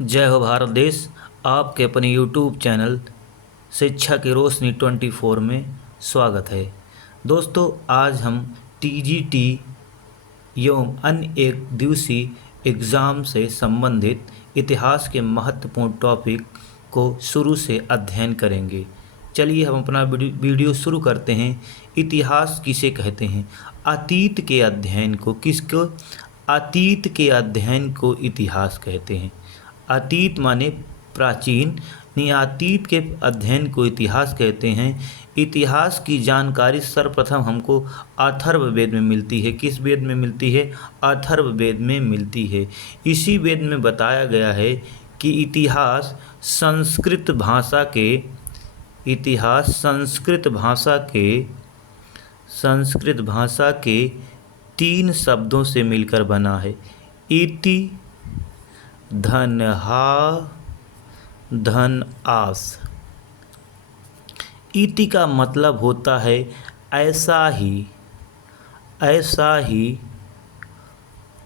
जय हो भारत देश। आपके अपने यूट्यूब चैनल शिक्षा की रोशनी 24 में स्वागत है। दोस्तों, आज हम टीजीटी एवं अन्य एक दिवसीय एग्ज़ाम से संबंधित इतिहास के महत्वपूर्ण टॉपिक को शुरू से अध्ययन करेंगे। चलिए हम अपना वीडियो शुरू करते हैं। इतिहास किसे कहते हैं? अतीत के अध्ययन को इतिहास कहते हैं। अतीत माने प्राचीन, अतीत के अध्ययन को इतिहास कहते हैं। इतिहास की जानकारी सर्वप्रथम हमको अथर्ववेद में मिलती है। किस वेद में मिलती है? अथर्ववेद में मिलती है। इसी वेद में बताया गया है कि इतिहास संस्कृत भाषा के 3 शब्दों से मिलकर बना है। इति, धन हा, धन आस। इति का मतलब होता है ऐसा ही,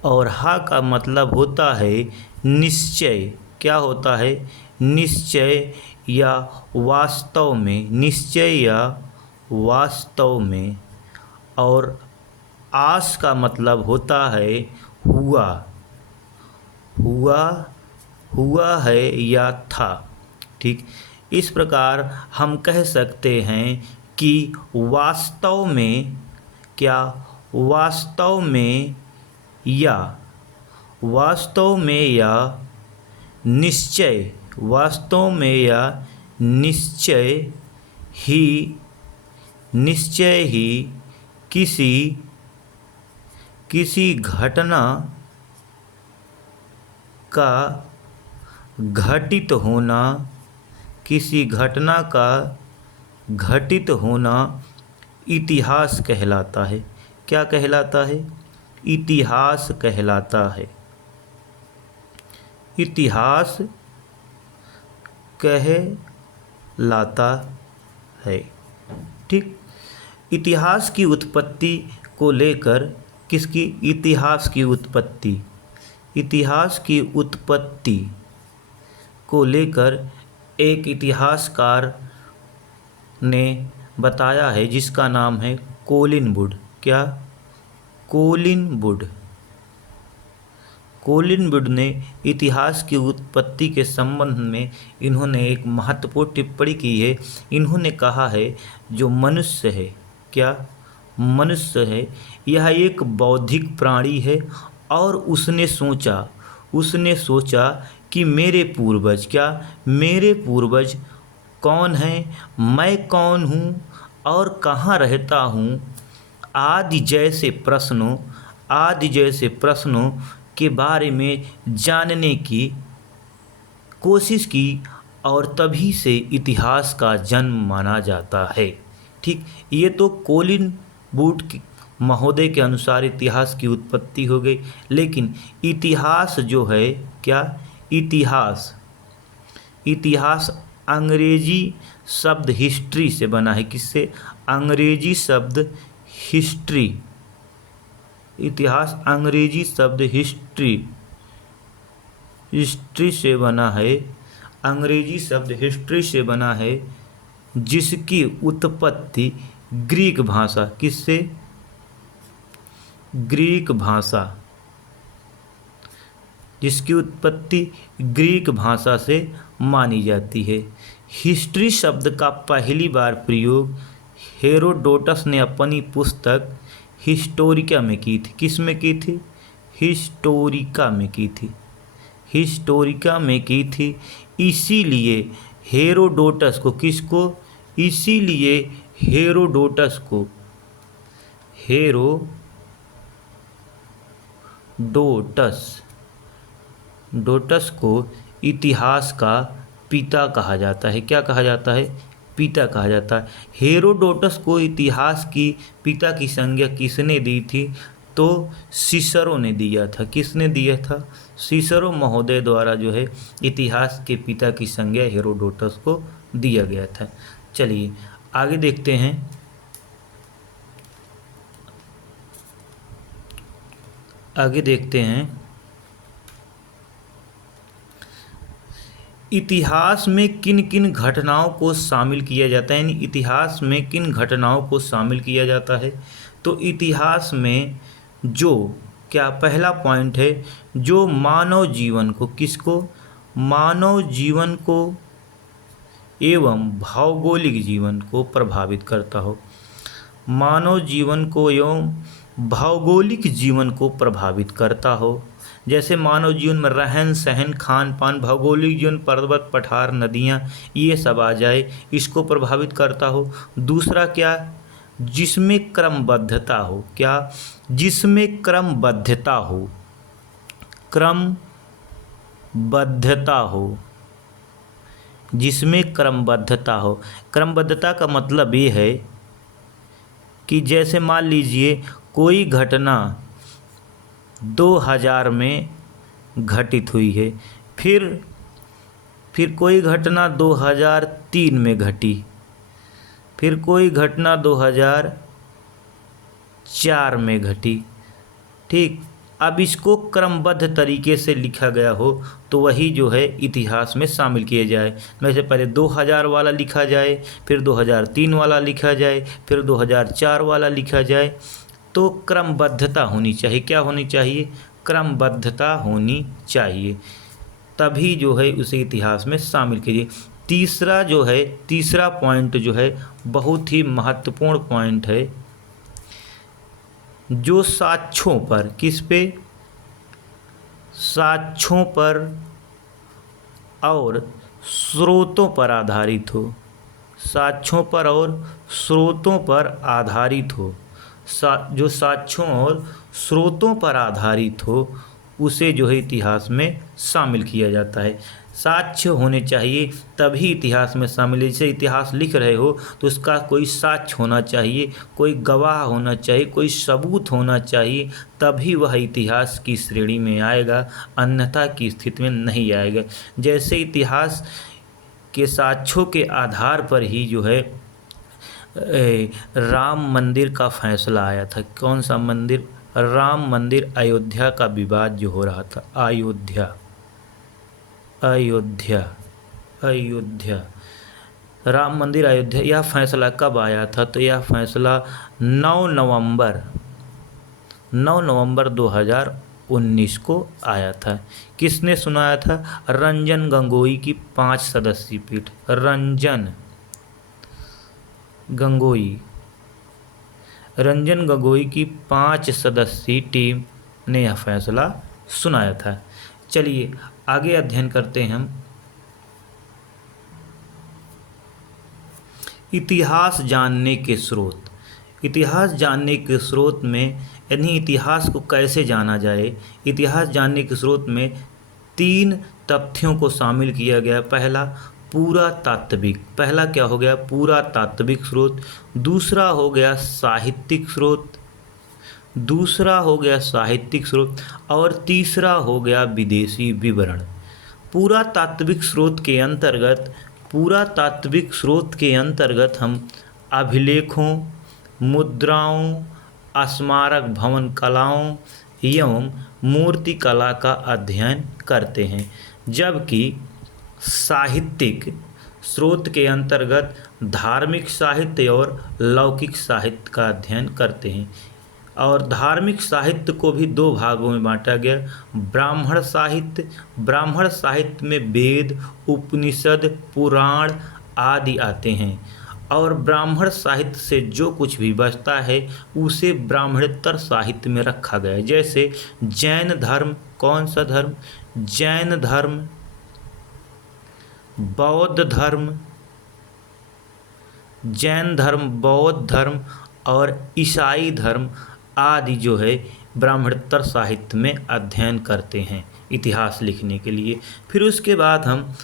और हा का मतलब होता है निश्चय। क्या होता है? निश्चय या वास्तव में। और आस का मतलब होता है हुआ है या था। ठीक, इस प्रकार हम कह सकते हैं कि वास्तव में या निश्चय ही किसी घटना का घटित होना इतिहास कहलाता है। क्या कहलाता है? इतिहास कहलाता है। इतिहास कहलाता है। ठीक, इतिहास की उत्पत्ति को लेकर इतिहास की उत्पत्ति को लेकर एक इतिहासकार ने बताया है जिसका नाम है कोलिन वुड। क्या? कोलिन वुड ने इतिहास की उत्पत्ति के संबंध में इन्होंने एक महत्वपूर्ण टिप्पणी की है। इन्होंने कहा है जो मनुष्य है, क्या मनुष्य है, यह एक बौद्धिक प्राणी है और उसने सोचा कि मेरे पूर्वज कौन हैं, मैं कौन हूँ और कहाँ रहता हूँ, आदि जैसे प्रश्नों के बारे में जानने की कोशिश की और तभी से इतिहास का जन्म माना जाता है। ठीक, ये तो कोलिन वुड महोदय के अनुसार इतिहास की उत्पत्ति हो गई। लेकिन इतिहास जो है, क्या इतिहास अंग्रेजी शब्द हिस्ट्री से बना है। किससे? अंग्रेजी शब्द हिस्ट्री। इतिहास अंग्रेजी शब्द हिस्ट्री से बना है। अंग्रेजी शब्द हिस्ट्री से बना है, जिसकी उत्पत्ति ग्रीक भाषा, किससे? ग्रीक भाषा, जिसकी उत्पत्ति ग्रीक भाषा से मानी जाती है। हिस्ट्री शब्द का पहली बार प्रयोग हेरोडोटस ने अपनी पुस्तक हिस्टोरिका में की थी। किस में की थी? हिस्टोरिका में की थी। इसीलिए हेरोडोटस को इतिहास का पिता कहा जाता है। क्या कहा जाता है? पिता कहा जाता है। हेरोडोटस को इतिहास की पिता की संज्ञा किसने दी थी? तो सिसरो ने दिया था। किसने दिया था? सिसरो महोदय द्वारा जो है इतिहास के पिता की संज्ञा हेरोडोटस को दिया गया था। चलिए आगे देखते हैं। इतिहास में किन किन घटनाओं को शामिल किया जाता है, यानी इतिहास में किन घटनाओं को शामिल किया जाता है। तो इतिहास में जो क्या पहला पॉइंट है, जो मानव जीवन को, किसको, मानव जीवन को एवं भौगोलिक जीवन को प्रभावित करता हो, मानव जीवन को एवं भौगोलिक जीवन को प्रभावित करता हो। जैसे मानव जीवन में रहन सहन, खान पान, भौगोलिक जीवन, पर्वत पठार, नदियाँ, ये सब आ जाए, इसको प्रभावित करता हो। दूसरा क्या, जिसमें क्रमबद्धता हो, क्या, जिसमें क्रमबद्धता हो, क्रमबद्धता हो, जिसमें क्रमबद्धता हो। क्रमबद्धता का मतलब ये है कि जैसे मान लीजिए कोई घटना 2000 में घटित हुई है, फिर कोई घटना 2003 में घटी, फिर कोई घटना 2004 में घटी। ठीक, अब इसको क्रमबद्ध तरीके से लिखा गया हो तो वही जो है इतिहास में शामिल किए जाए। वैसे पहले 2000 वाला लिखा जाए, फिर 2003 वाला लिखा जाए, फिर 2004 वाला लिखा जाए। तो क्रमबद्धता होनी चाहिए, क्या होनी चाहिए, क्रमबद्धता होनी चाहिए, तभी जो है उसे इतिहास में शामिल कीजिए। तीसरा जो है, तीसरा पॉइंट जो है बहुत ही महत्वपूर्ण पॉइंट है, जो साक्ष्यों पर, किस पे, साक्ष्यों पर और स्रोतों पर आधारित हो, साक्ष्यों पर और स्रोतों पर आधारित हो। जो साक्ष्यों और स्रोतों पर आधारित हो उसे जो है इतिहास में शामिल किया जाता है। साक्ष्य होने चाहिए तभी इतिहास में शामिल है। जैसे इतिहास लिख रहे हो तो उसका कोई साक्ष्य होना चाहिए, कोई गवाह होना चाहिए, कोई सबूत होना चाहिए, तभी वह इतिहास की श्रेणी में आएगा, अन्यथा की स्थिति में नहीं आएगा। जैसे इतिहास के साक्ष्यों के आधार पर ही जो है राम मंदिर का फैसला आया था। कौन सा मंदिर, राम मंदिर, अयोध्या का विवाद जो हो रहा था, अयोध्या, राम मंदिर अयोध्या, यह फैसला कब आया था, तो यह फैसला 9 नवंबर 2019 को आया था। किसने सुनाया था, रंजन गोगोई की 5 सदस्यीय पीठ, रंजन गोगोई की 5 सदस्यीय टीम ने यह फैसला सुनाया था। चलिए आगे अध्ययन करते हैं हम इतिहास जानने के स्रोत। इतिहास जानने के स्रोत में, यानी इतिहास को कैसे जाना जाए, इतिहास जानने के स्रोत में 3 तथ्यों को शामिल किया गया। पहला पूरा तात्विक, पहला क्या हो गया, पूरा तात्विक स्रोत। दूसरा हो गया साहित्यिक स्रोत, दूसरा हो गया साहित्यिक स्रोत, और तीसरा हो गया विदेशी विवरण। पूरा तात्विक स्रोत के अंतर्गत हम अभिलेखों, मुद्राओं, स्मारक भवन कलाओं एवं मूर्ति कला का अध्ययन करते हैं, जबकि साहित्यिक स्रोत के अंतर्गत धार्मिक साहित्य और लौकिक साहित्य का अध्ययन करते हैं। और धार्मिक साहित्य को भी 2 भागों में बांटा गया, ब्राह्मण साहित्य में वेद, उपनिषद, पुराण आदि आते हैं, और ब्राह्मण साहित्य से जो कुछ भी बचता है उसे ब्राह्मणेतर साहित्य में रखा गया है। जैसे जैन धर्म, कौन सा धर्म, जैन धर्म, बौद्ध धर्म और ईसाई धर्म आदि जो है ब्राह्मणेतर साहित्य में अध्ययन करते हैं इतिहास लिखने के लिए। फिर उसके बाद हम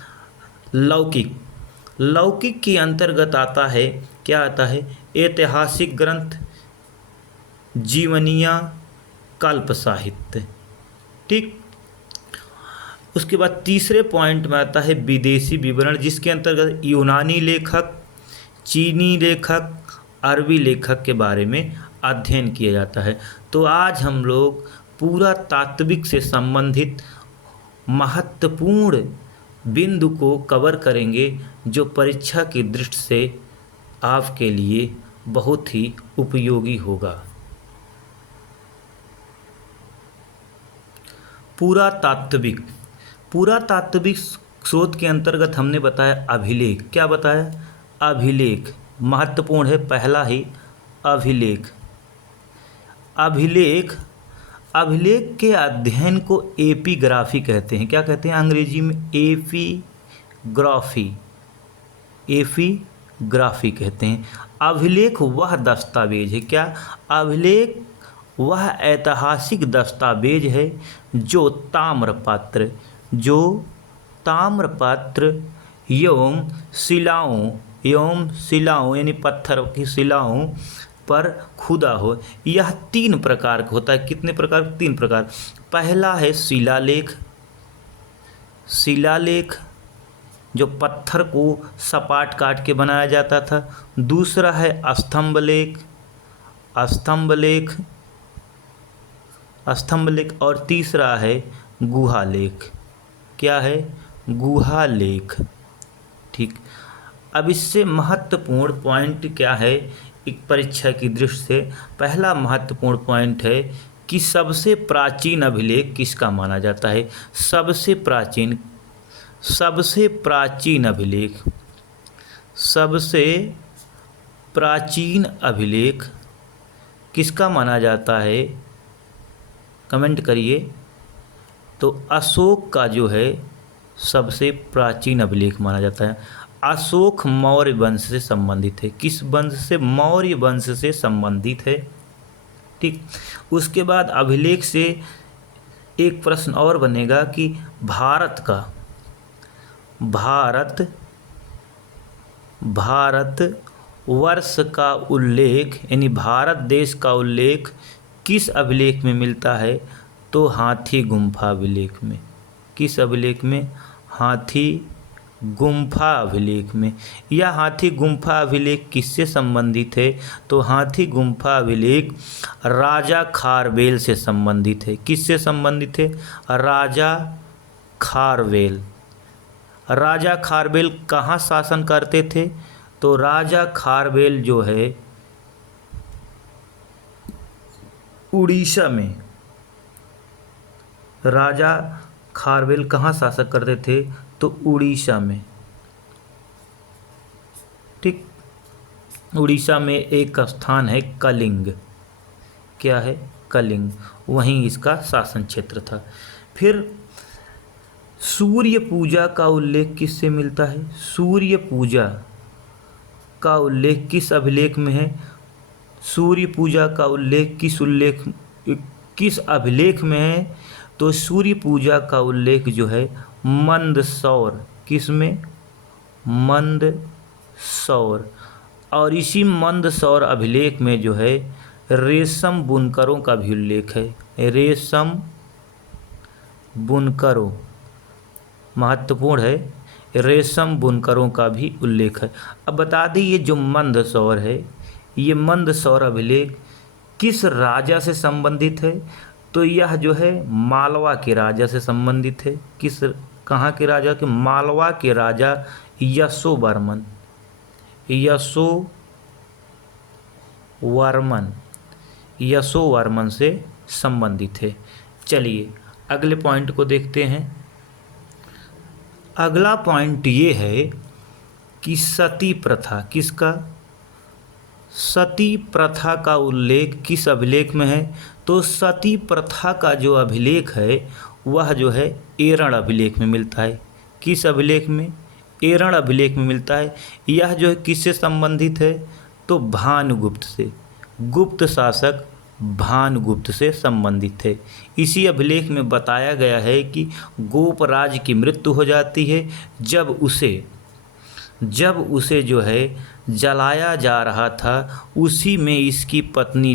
लौकिक के अंतर्गत आता है, क्या आता है, ऐतिहासिक ग्रंथ, जीवनियाँ, कल्प साहित्य। ठीक, उसके बाद तीसरे पॉइंट में आता है विदेशी विवरण, जिसके अंतर्गत यूनानी लेखक, चीनी लेखक, अरबी लेखक के बारे में अध्ययन किया जाता है। तो आज हम लोग पूरा तात्विक से संबंधित महत्वपूर्ण बिंदु को कवर करेंगे जो परीक्षा की दृष्टि से आपके लिए बहुत ही उपयोगी होगा। पुरातात्विक। पुरातात्विक स्रोत के अंतर्गत हमने बताया अभिलेख। क्या बताया? अभिलेख महत्वपूर्ण है। पहला ही अभिलेख। अभिलेख अभिलेख के अध्ययन को एपिग्राफी कहते हैं। क्या कहते हैं अंग्रेजी में? एपिग्राफी। एपिग्राफी कहते हैं। अभिलेख वह दस्तावेज है। क्या? अभिलेख वह ऐतिहासिक दस्तावेज है जो ताम्रपत्र एवं शिलाओं यानी पत्थर की शिलाओं पर खुदा हो। यह 3 प्रकार का होता है। कितने प्रकार? 3 प्रकार। पहला है शिलालेख। शिलालेख जो पत्थर को सपाट काट के बनाया जाता था। दूसरा है स्तंभलेख। स्तंभलेख और तीसरा है गुहालेख। क्या है? गुहालेख। ठीक। अब इससे महत्वपूर्ण पॉइंट क्या है एक परीक्षा की दृष्टि से? पहला महत्वपूर्ण पॉइंट है कि सबसे प्राचीन अभिलेख किसका माना जाता है? सबसे प्राचीन अभिलेख किसका माना जाता है? कमेंट करिए। तो अशोक का जो है सबसे प्राचीन अभिलेख माना जाता है। अशोक मौर्य वंश से संबंधित है। किस वंश से? मौर्य वंश से संबंधित है। ठीक। उसके बाद अभिलेख से एक प्रश्न और बनेगा कि भारत वर्ष का उल्लेख यानी भारत देश का उल्लेख किस अभिलेख में मिलता है? तो हाथी गुम्फा अभिलेख में। किस अभिलेख में? हाथी गुम्फा अभिलेख में। यह हाथी गुम्फा अभिलेख किससे संबंधित है? तो हाथी गुम्फा अभिलेख राजा खारवेल से संबंधित है। किससे संबंधित है? राजा खारवेल। राजा खारवेल कहाँ शासन करते थे? तो राजा खारवेल जो है उड़ीसा में। राजा खारवेल कहाँ शासन करते थे? तो उड़ीसा में। ठीक। उड़ीसा में एक स्थान है कलिंग। क्या है? कलिंग। वहीं इसका शासन क्षेत्र था। फिर सूर्य पूजा का उल्लेख किससे मिलता है? सूर्य पूजा का उल्लेख किस अभिलेख में है? सूर्य पूजा का उल्लेख किस अभिलेख में है? तो सूर्य पूजा का उल्लेख जो है मंदसौर। किस में? मंदसौर। और इसी मंदसौर अभिलेख में जो है रेशम बुनकरों का भी उल्लेख है। रेशम बुनकरों महत्वपूर्ण है। रेशम बुनकरों का भी उल्लेख है। अब बता दें ये जो मंदसौर है, ये मंदसौर अभिलेख किस राजा से संबंधित है? तो यह जो है मालवा के राजा से संबंधित है। कहाँ के राजा के? मालवा के राजा यशोवर्मन से संबंधित है। चलिए अगले पॉइंट को देखते हैं। अगला पॉइंट ये है कि सती प्रथा। किसका? सती प्रथा का उल्लेख किस अभिलेख में है? तो सती प्रथा का जो अभिलेख है वह जो है एरण अभिलेख में मिलता है। किस अभिलेख में? एरण अभिलेख में मिलता है। यह जो है किससे संबंधित है? तो भानुगुप्त से। गुप्त शासक भानुगुप्त से संबंधित है। इसी अभिलेख में बताया गया है कि गोपराज की मृत्यु हो जाती है जब उसे जो है जलाया जा रहा था। उसी में इसकी पत्नी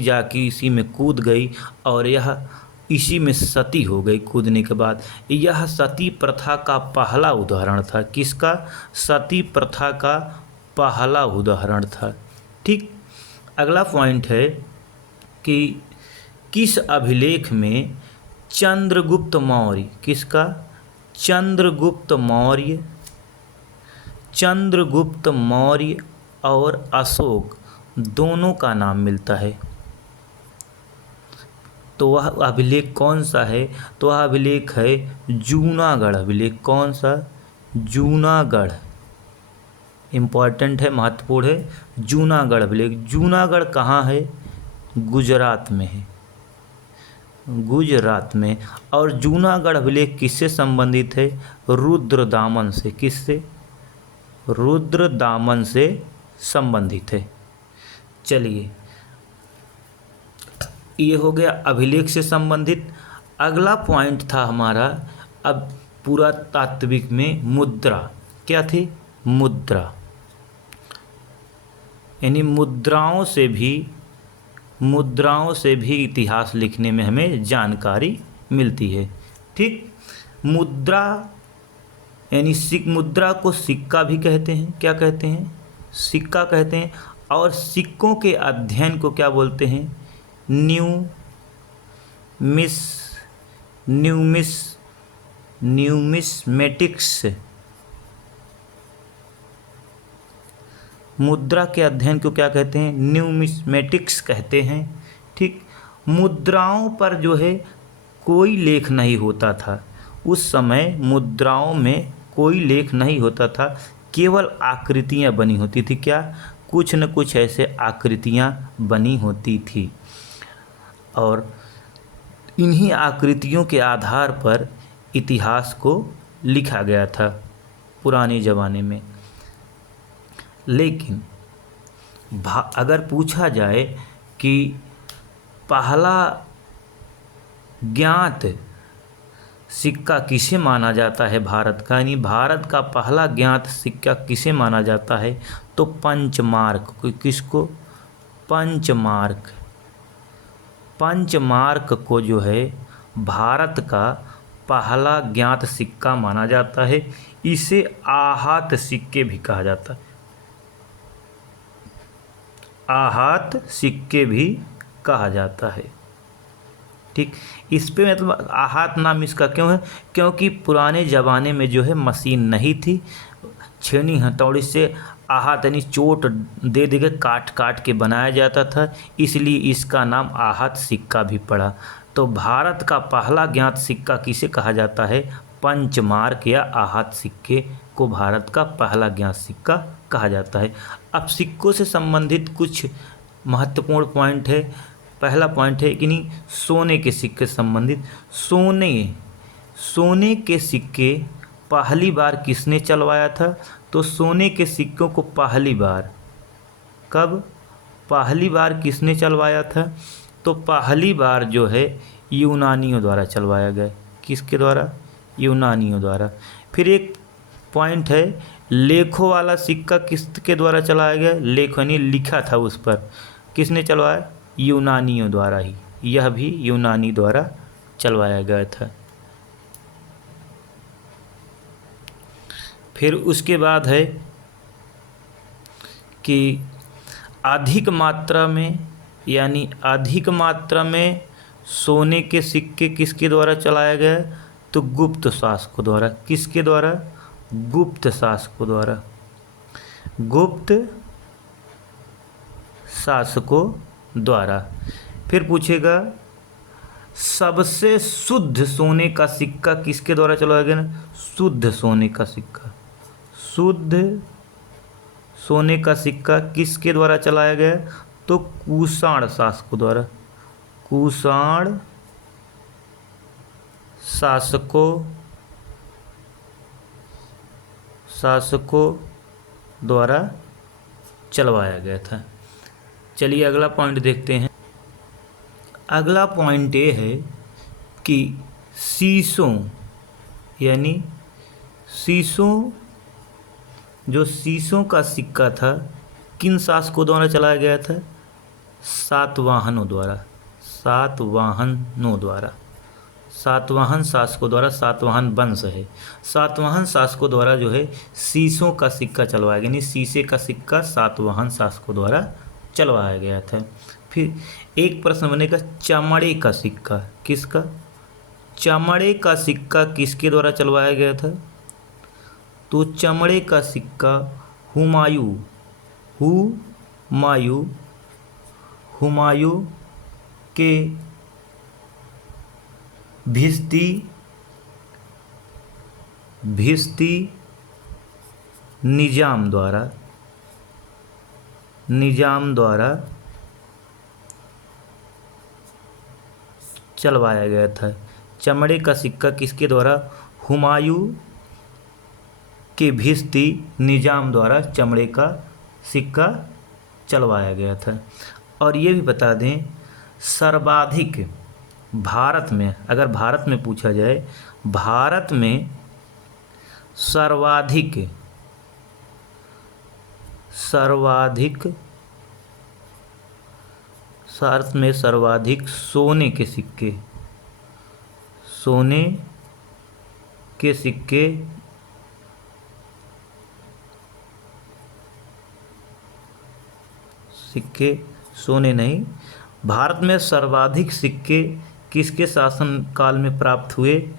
जाके इसी में कूद गई और यह इसी में सती हो गई। कूदने के बाद यह सती प्रथा का पहला उदाहरण था। किसका? सती प्रथा का पहला उदाहरण था। ठीक। अगला पॉइंट है कि किस अभिलेख में चंद्रगुप्त मौर्य, किसका? चंद्रगुप्त मौर्य। चंद्रगुप्त मौर्य और अशोक दोनों का नाम मिलता है। तो वह अभिलेख कौन सा है? तो वह अभिलेख है जूनागढ़ अभिलेख। कौन सा? जूनागढ़। इम्पॉर्टेंट है, महत्वपूर्ण है। जूनागढ़ अभिलेख। जूनागढ़ कहाँ है? गुजरात में है, गुजरात में। और जूनागढ़ अभिलेख किससे संबंधित है? रुद्रदामन से। किससे? रुद्रदामन से संबंधित है। चलिए, ये हो गया अभिलेख से संबंधित। अगला पॉइंट था हमारा अब पुरातात्विक में मुद्रा। क्या थी? मुद्रा। यानी मुद्राओं से भी इतिहास लिखने में हमें जानकारी मिलती है। ठीक। मुद्रा यानी मुद्रा को सिक्का भी कहते हैं। क्या कहते हैं? सिक्का कहते हैं। और सिक्कों के अध्ययन को क्या बोलते हैं? न्यूमिस्मेटिक्स। मुद्रा के अध्ययन को क्या कहते हैं? न्यूमिस्मेटिक्स कहते हैं। ठीक। मुद्राओं पर जो है कोई लेख नहीं होता था। उस समय मुद्राओं में कोई लेख नहीं होता था, केवल आकृतियाँ बनी होती थी। क्या? कुछ न कुछ ऐसे आकृतियाँ बनी होती थी और इन्हीं आकृतियों के आधार पर इतिहास को लिखा गया था पुराने ज़माने में। लेकिन अगर पूछा जाए कि पहला ज्ञात सिक्का किसे माना जाता है भारत का, यानी भारत का पहला ज्ञात सिक्का किसे माना जाता है, तो पंचमार्क। किसको? पंचमार्क। पंचमार्क को जो है भारत का पहला ज्ञात सिक्का माना जाता है। इसे आहत सिक्के भी कहा जाता है। आहत सिक्के भी कहा जाता है। ठीक। इस पे मतलब आहत नाम इसका क्यों है? क्योंकि पुराने ज़माने में जो है मशीन नहीं थी। छेनी हथौड़ी से आहत यानी चोट दे के काट काट के बनाया जाता था, इसलिए इसका नाम आहत सिक्का भी पड़ा। तो भारत का पहला ज्ञात सिक्का किसे कहा जाता है? पंचमार्क या आहत सिक्के को भारत का पहला ज्ञात सिक्का कहा जाता है। अब सिक्कों से संबंधित कुछ महत्वपूर्ण पॉइंट है। पहला पॉइंट है कि नहीं, सोने के सिक्के संबंधित। सोने के सिक्के पहली बार किसने चलवाया था? तो सोने के सिक्कों को पहली बार कब? पहली बार किसने चलवाया था? तो पहली बार जो है यूनानियों द्वारा चलवाया गया। किसके द्वारा? यूनानियों द्वारा। फिर एक पॉइंट है, लेखों वाला सिक्का किसके द्वारा चलाया गया? लेख यानी लिखा था उस पर, किसने चलवाया? यूनानियों द्वारा ही। यह भी यूनानी द्वारा चलवाया गया था। फिर उसके बाद है कि अधिक मात्रा में, यानी अधिक मात्रा में सोने के सिक्के किसके द्वारा चलाया गया? तो गुप्त शासकों द्वारा। किसके द्वारा? गुप्त शासकों द्वारा। गुप्त शासकों द्वारा। फिर पूछेगा सबसे शुद्ध सोने का सिक्का किसके द्वारा चलाया गया? ना, शुद्ध सोने का सिक्का। शुद्ध सोने का सिक्का किसके द्वारा चलाया गया? तो कुषाण शासकों द्वारा। कुषाण शासकों द्वारा चलवाया गया था। चलिए अगला पॉइंट देखते हैं। अगला पॉइंट ये है कि शीशों, यानी जो शीशों का सिक्का था किन शासकों द्वारा चलाया गया था? सातवाहनों द्वारा। सातवाहन शासकों द्वारा। सातवाहन वंश है। सातवाहन शासकों द्वारा जो है शीशों का सिक्का चलवाया गया, यानी शीशे का सिक्का सातवाहन शासकों द्वारा चलवाया गया था। फिर एक प्रश्न बनेगा चमड़े का सिक्का। किसका? चमड़े का सिक्का किसके द्वारा चलवाया गया था? तो चमड़े का सिक्का हुमायूं हुमायूं हुमायूं के भिश्ती भिश्ती निजाम द्वारा चलवाया गया था। चमड़े का सिक्का किसके द्वारा? हुमायूं के भिश्ती निजाम द्वारा चमड़े का सिक्का चलवाया गया था। और ये भी बता दें, सर्वाधिक भारत में, अगर भारत में पूछा जाए, भारत में सर्वाधिक सोने के सिक्के सोने नहीं, भारत में सर्वाधिक सिक्के किसके शासनकाल में प्राप्त हुए?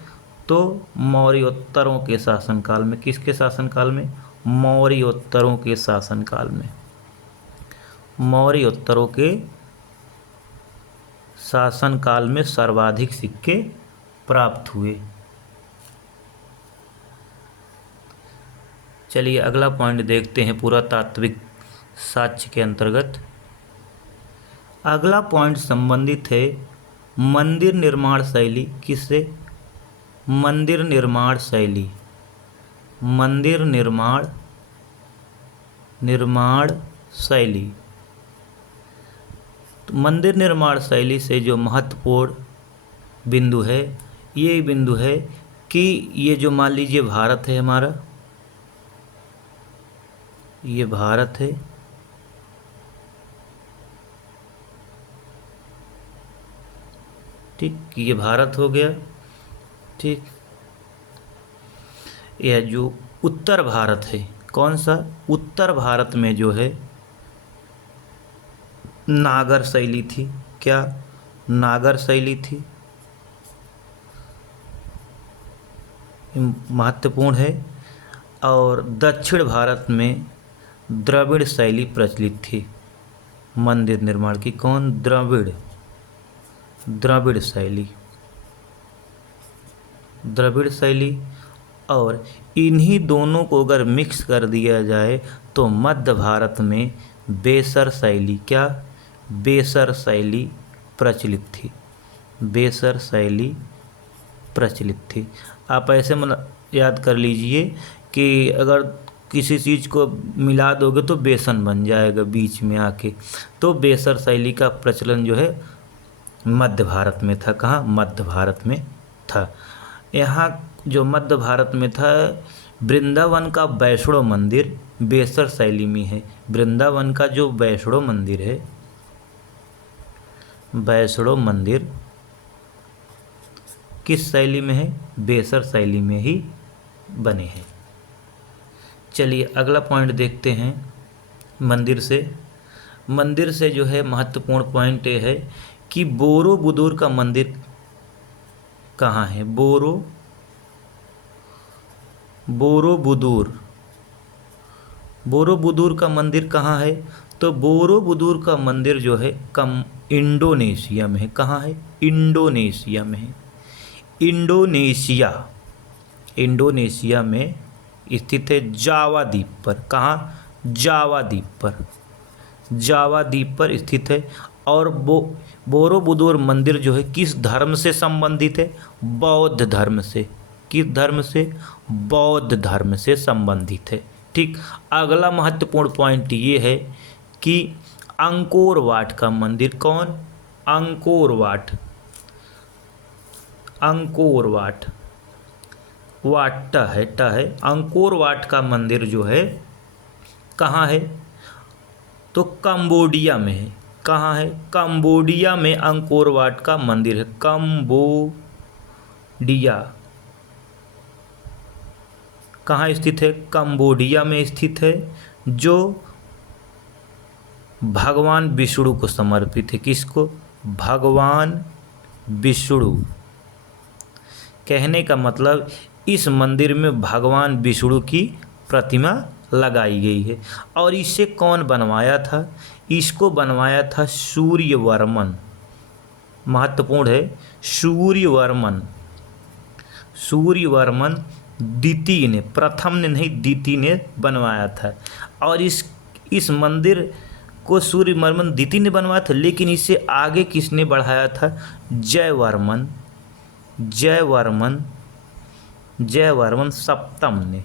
तो मौर्योत्तरों के शासनकाल में। किसके शासनकाल में? मौर्योत्तरों के शासनकाल में। मौर्योत्तरों के शासनकाल में सर्वाधिक सिक्के प्राप्त हुए। चलिए अगला पॉइंट देखते हैं पुरातात्विक साक्ष्य के अंतर्गत। अगला पॉइंट संबंधित है मंदिर निर्माण शैली। किससे? मंदिर निर्माण शैली तो मंदिर निर्माण शैली से जो महत्वपूर्ण बिंदु है, ये बिंदु है कि ये जो मान लीजिए भारत है हमारा, ये भारत है, ठीक, ये भारत हो गया, ठीक। यह जो उत्तर भारत है, कौन सा? उत्तर भारत में जो है नागर शैली थी। क्या? नागर शैली थी, महत्वपूर्ण है। और दक्षिण भारत में द्रविड़ शैली प्रचलित थी मंदिर निर्माण की। कौन? द्रविड़ शैली। और इन्हीं दोनों को अगर मिक्स कर दिया जाए तो मध्य भारत में बेसर शैली, क्या? बेसर शैली प्रचलित थी। आप ऐसे याद कर लीजिए कि अगर किसी चीज़ को मिला दोगे तो बेसन बन जाएगा बीच में आके। तो बेसर शैली का प्रचलन जो है मध्य भारत में था। कहाँ? मध्य भारत में था। यहाँ जो मध्य भारत में था, वृंदावन का वैष्णो मंदिर बेसर शैली में है। वृंदावन का जो वैष्णो मंदिर है, वैष्णो मंदिर किस शैली में है? बेसर शैली में ही बने हैं। चलिए अगला पॉइंट देखते हैं मंदिर से जो है महत्वपूर्ण पॉइंट ये है कि बोरोबुदुर का मंदिर कहाँ है? बोरोबुदुर का मंदिर कहाँ है? तो बोरोबुदुर का मंदिर जो है इंडोनेशिया में है। कहाँ है? इंडोनेशिया में है। इंडोनेशिया में स्थित है, जावा द्वीप पर। कहाँ? जावा द्वीप पर स्थित है। और बोरोबुदुर मंदिर जो है किस धर्म से संबंधित है? बौद्ध धर्म से। किस धर्म से? बौद्ध धर्म से संबंधित है, ठीक। अगला महत्वपूर्ण पॉइंट ये है कि अंकोर वाट का मंदिर। कौन? अंकोर वाट ट है। अंकोर वाट का मंदिर जो है कहाँ है? तो कंबोडिया में है। कहाँ है? कंबोडिया में अंकोर वाट का मंदिर है। कंबोडिया कहाँ स्थित है? कंबोडिया में स्थित है, जो भगवान विष्णु को समर्पित है। किसको? भगवान विष्णु। कहने का मतलब इस मंदिर में भगवान विष्णु की प्रतिमा लगाई गई है। और इसे कौन बनवाया था? इसको बनवाया था सूर्यवर्मन। महत्वपूर्ण है, सूर्यवर्मन। सूर्यवर्मन द्वितीय ने, प्रथम ने नहीं, द्वितीय ने बनवाया था। और इस मंदिर को सूर्यवर्मन द्वितीय ने बनवाया था, लेकिन इसे आगे किसने बढ़ाया था? जयवर्मन। जयवर्मन जयवर्मन सप्तम ने।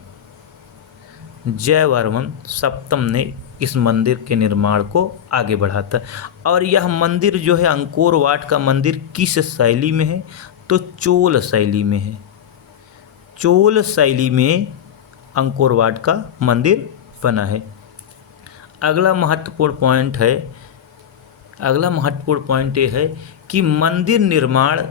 जयवर्मन सप्तम ने इस मंदिर के निर्माण को आगे बढ़ा था। और यह मंदिर जो है, अंकोर वाट का मंदिर किस शैली में है? तो चोल शैली में है। चोल शैली में अंकोर वाट का मंदिर बना है। अगला महत्वपूर्ण पॉइंट ये है कि मंदिर निर्माण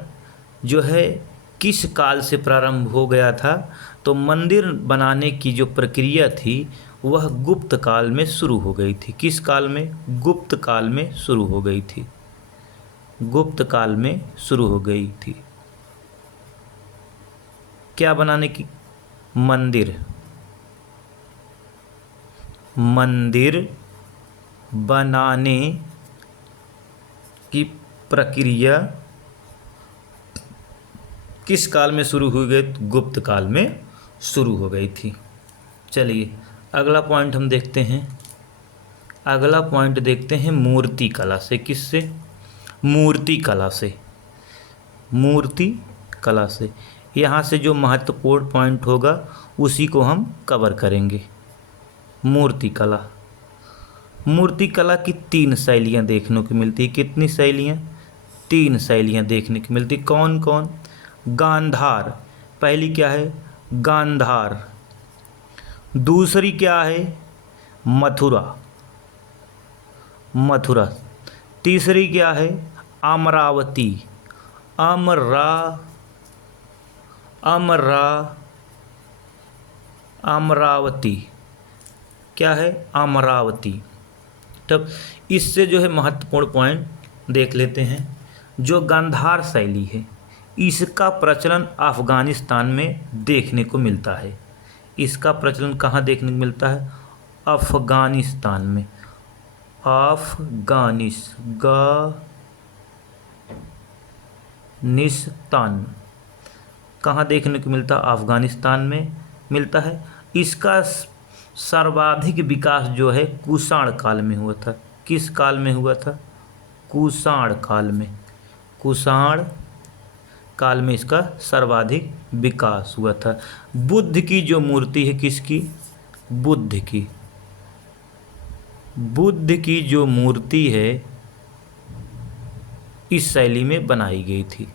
जो है किस काल से प्रारंभ हो गया था? तो मंदिर बनाने की जो प्रक्रिया थी वह गुप्त काल में शुरू हो गई थी। किस काल में? गुप्त काल में शुरू हो गई थी। गुप्त काल में शुरू हो गई थी। क्या बनाने की? मंदिर बनाने की प्रक्रिया किस काल में शुरू हो गई? गुप्त काल में शुरू हो गई थी। चलिए अगला पॉइंट हम देखते हैं। अगला पॉइंट देखते हैं मूर्ति कला से। किससे? मूर्ति कला से। मूर्ति कला से। यहाँ से जो महत्वपूर्ण पॉइंट होगा उसी को हम कवर करेंगे। मूर्ति कला। मूर्ति कला की 3 शैलियाँ देखने को मिलती है। कितनी शैलियाँ? 3 शैलियाँ देखने को मिलती। कौन कौन? गांधार। पहली क्या है? गांधार। दूसरी क्या है? मथुरा। मथुरा। तीसरी क्या है? अमरावती। अमरावती। क्या है? अमरावती। तब इससे जो है महत्वपूर्ण पॉइंट देख लेते हैं। जो गांधार शैली है इसका प्रचलन अफ़गानिस्तान में देखने को मिलता है। इसका प्रचलन कहाँ देखने को मिलता है? अफ़गानिस्तान में। अफ़गानिस्तान कहाँ देखने को मिलता है? अफ़गानिस्तान में मिलता है। इसका सर्वाधिक विकास जो है कुषाण काल में हुआ था। किस काल में हुआ था? कुषाण काल में। कुषाण काल में इसका सर्वाधिक विकास हुआ था। बुद्ध की जो मूर्ति है, किसकी? बुद्ध की। बुद्ध की जो मूर्ति है इस शैली में बनाई गई थी।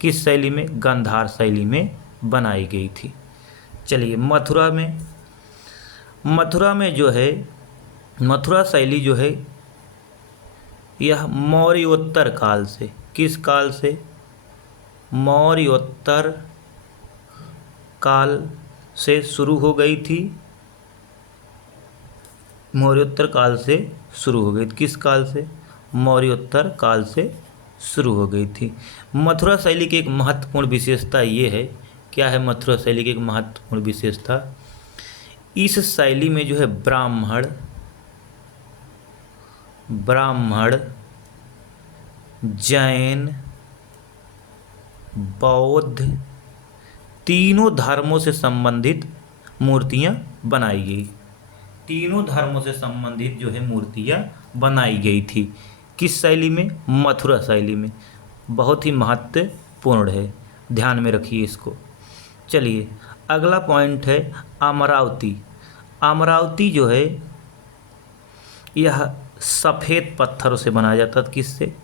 किस शैली में? गांधार शैली में बनाई गई थी। चलिए मथुरा में जो है, मथुरा शैली जो है यह मौर्योत्तर काल से। किस काल से? मौर्योत्तर काल से शुरू हो गई थी। मौर्योत्तर काल से शुरू हो गई थी। किस काल से? मौर्योत्तर काल से शुरू हो गई थी। मथुरा शैली की एक महत्वपूर्ण विशेषता ये है। क्या है मथुरा शैली की एक महत्वपूर्ण विशेषता? इस शैली में जो है ब्राह्मण, जैन, बौद्ध तीनों धर्मों से संबंधित मूर्तियां बनाई गई। तीनों धर्मों से संबंधित जो है मूर्तियां बनाई गई थी। किस शैली में? मथुरा शैली में। बहुत ही महत्वपूर्ण है, ध्यान में रखिए इसको। चलिए अगला पॉइंट है अमरावती। अमरावती जो है यह सफ़ेद पत्थरों से बनाया जाता था। किससे?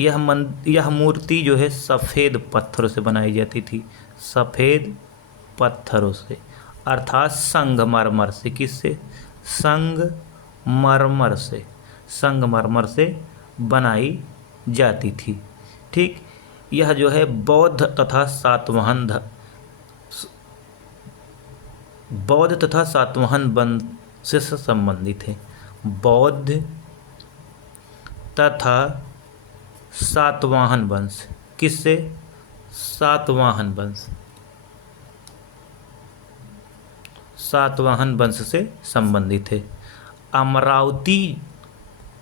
यह मूर्ति जो है सफ़ेद पत्थरों से बनाई जाती थी। सफ़ेद पत्थरों से, अर्थात संगमरमर से। किससे? संगमरमर से। संगमरमर से बनाई जाती थी। ठीक। यह जो है बौद्ध तथा सातवाहन वंश से संबंधित है। बौद्ध तथा सातवाहन वंश। किससे? सातवाहन वंश, सातवाहन वंश से संबंधित है। अमरावती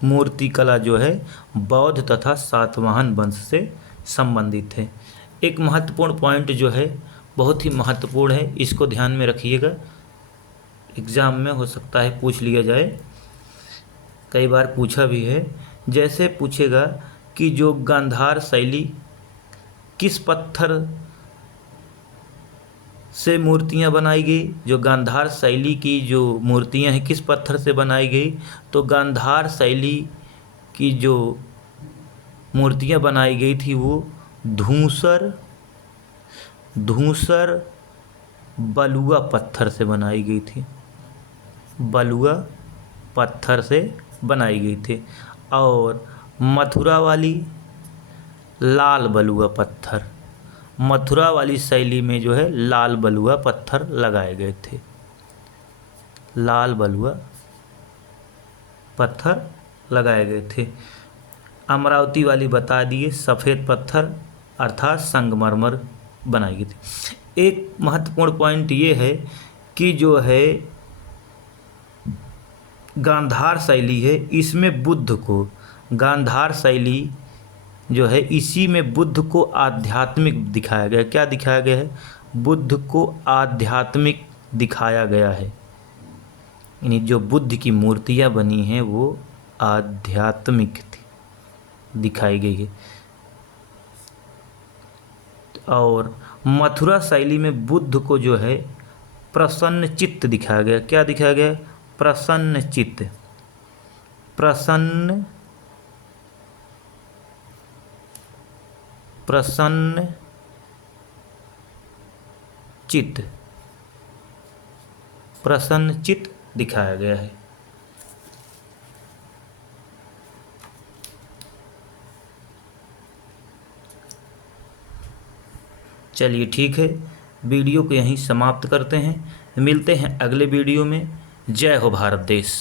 मूर्तिकला जो है बौद्ध तथा सातवाहन वंश से संबंधित है। एक महत्वपूर्ण पॉइंट जो है, बहुत ही महत्वपूर्ण है, इसको ध्यान में रखिएगा, एग्जाम में हो सकता है पूछ लिया जाए, कई बार पूछा भी है। जैसे पूछेगा कि जो गांधार शैली किस पत्थर से मूर्तियां बनाई गई, जो गांधार शैली की जो मूर्तियां हैं किस पत्थर से बनाई गई, तो गांधार शैली की जो मूर्तियां बनाई गई थी वो धूसर बलुआ पत्थर से बनाई गई थी, बलुआ पत्थर से बनाई गई थी। और मथुरा वाली लाल बलुआ पत्थर, मथुरा वाली शैली में जो है लाल बलुआ पत्थर लगाए गए थे, लाल बलुआ पत्थर लगाए गए थे। अमरावती वाली बता दिए सफ़ेद पत्थर अर्थात संगमरमर बनाई गई थी। एक महत्वपूर्ण पॉइंट ये है कि जो है गांधार शैली है, इसमें बुद्ध को, गांधार शैली जो है इसी में बुद्ध को आध्यात्मिक दिखाया गया। क्या दिखाया गया है? बुद्ध को आध्यात्मिक दिखाया गया है, यानी जो बुद्ध की मूर्तियां बनी हैं वो आध्यात्मिक दिखाई गई है। और मथुरा शैली में बुद्ध को जो है प्रसन्न चित्त दिखाया गया। क्या दिखाया गया? प्रसन्न चित्त, प्रसन्न चित्त, प्रसन्न चित्त दिखाया गया है। चलिए ठीक है, वीडियो को यहीं समाप्त करते हैं, मिलते हैं अगले वीडियो में। जय हो भारत देश।